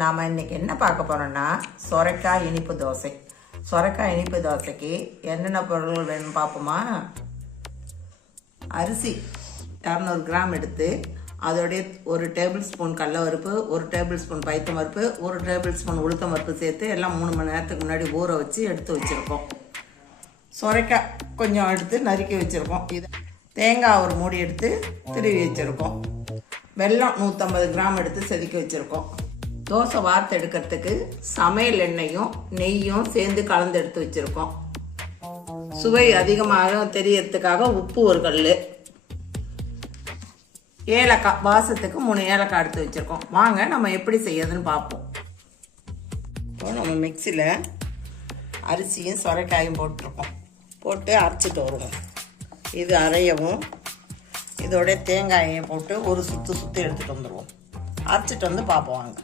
நாம் இன்றைக்கி என்ன பார்க்க போகிறோன்னா சொரைக்காய் இனிப்பு தோசை. சொரைக்காய் இனிப்பு தோசைக்கு என்னென்ன பொருட்கள் வேணும்னு பார்ப்போமா? அரிசி 200 கிராம் எடுத்து அதோடைய 1 டேபிள் ஸ்பூன் கடலைப்பருப்பு, 1 டேபிள் ஸ்பூன் பைத்தம் பருப்பு, 1 டேபிள் ஸ்பூன் உளுத்தம் பருப்பு சேர்த்து எல்லாம் 3 மணி நேரத்துக்கு முன்னாடி ஊற வச்சு எடுத்து வச்சுருக்கோம். சொரைக்காய் கொஞ்சம் எடுத்து நறுக்கி வச்சுருக்கோம். இது தேங்காய் ஒரு மூடி எடுத்து திருவி வச்சுருக்கோம். வெல்லம் 150 கிராம் எடுத்து செதுக்கி வச்சுருக்கோம். தோசை வார்த்து எடுக்கிறதுக்கு சமையல் எண்ணெயும் நெய்யும் சேர்ந்து கலந்து எடுத்து வச்சுருக்கோம். சுவை அதிகமாக தெரியறதுக்காக உப்பு ஒரு கல், ஏலக்காய் வாசத்துக்கு 3 ஏலக்காய் எடுத்து வச்சுருக்கோம். வாங்க நம்ம எப்படி செய்யறதுன்னு பார்ப்போம். இப்போ நம்ம மிக்சியில் அரிசியும் சொரைக்காயும் போட்டு அரைச்சிட்டு வருவோம். இது அரையவும் இதோட தேங்காயையும் போட்டு ஒரு சுற்றி எடுத்துகிட்டு வந்துடுவோம். அரைச்சிட்டு வந்து பார்ப்போம் வாங்க.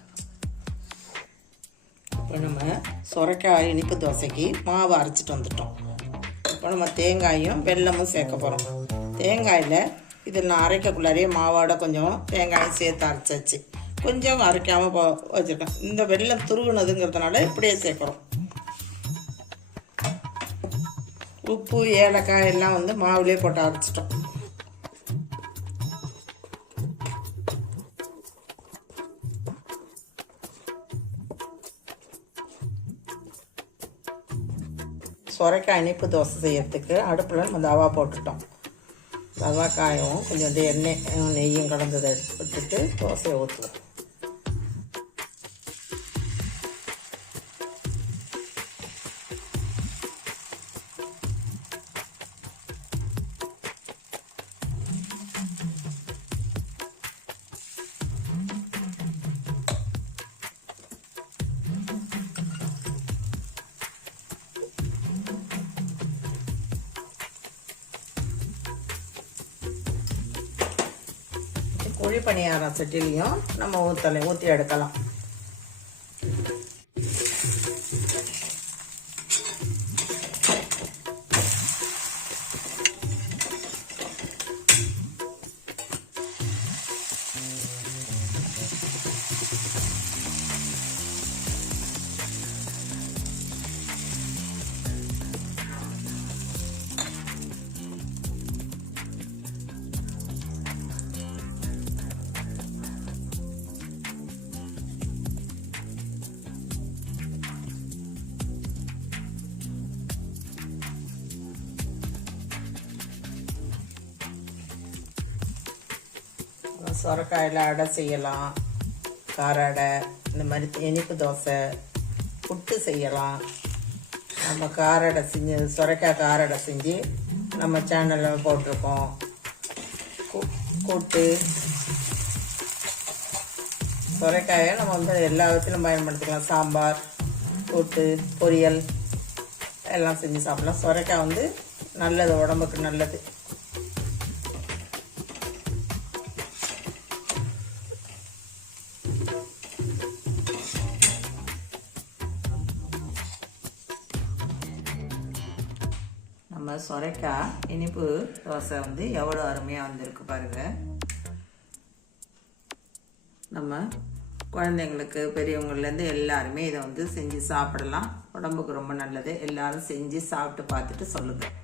இப்போ நம்ம சொரைக்காய் இனிப்பு தோசைக்கு மாவு அரைச்சிட்டு வந்துட்டோம். இப்போ நம்ம தேங்காயும் வெல்லமும் சேர்க்க போகிறோம். தேங்காயில் இதில் நான் அரைக்கக்குள்ளாரியே மாவோட கொஞ்சம் தேங்காயும் சேர்த்து அரைச்சாச்சு. கொஞ்சம் அரைக்காமல் வச்சுருக்கேன். இந்த வெல்லம் துருகுனதுங்கிறதுனால இப்படியே சேர்க்குறோம். உப்பு ஏலக்காய் எல்லாம் வந்து மாவுலேயே போட்டு அரைச்சிட்டோம். சொரைக்காய் இனிப்பு தோசை செய்யறதுக்கு அடுப்பில் நம்ம தவா போட்டுட்டோம். தவா காயும் கொஞ்சம் எண்ணெய் நெய்யும் கலந்ததை விட்டுட்டு தோசையை ஊற்றுவோம். குழி பணியாரம் சட்டிலையும் நம்ம ஊற்றி எடுக்கலாம். சொரைக்காயில் அடை செய்யலாம், கார அடை, இந்த மாதிரி இனிப்பு தோசை, புட்டு செய்யலாம். நம்ம கார அடை செஞ்சு சொரைக்காய் கார அடை செஞ்சு நம்ம சேனலில் போட்டிருக்கோம். கூட்டு சொரைக்காயை நம்ம வந்து எல்லா விதத்திலும் பயன்படுத்திக்கலாம். சாம்பார், கூட்டு, பொரியல் எல்லாம் செஞ்சு சாப்பிடலாம். சொரைக்காய் வந்து நல்லது, உடம்புக்கு நல்லது. நம்ம சொரைக்காய் இனிப்பு தோசை வந்து எவ்வளோ அருமையாக வந்திருக்கு பாருங்கள். நம்ம குழந்தைங்களுக்கு பெரியவங்கள்லேருந்து எல்லாருமே இதை வந்து செஞ்சு சாப்பிடலாம். உடம்புக்கு ரொம்ப நல்லது. எல்லாரும் செஞ்சு சாப்பிட்டு பார்த்துட்டு சொல்லுங்கள்.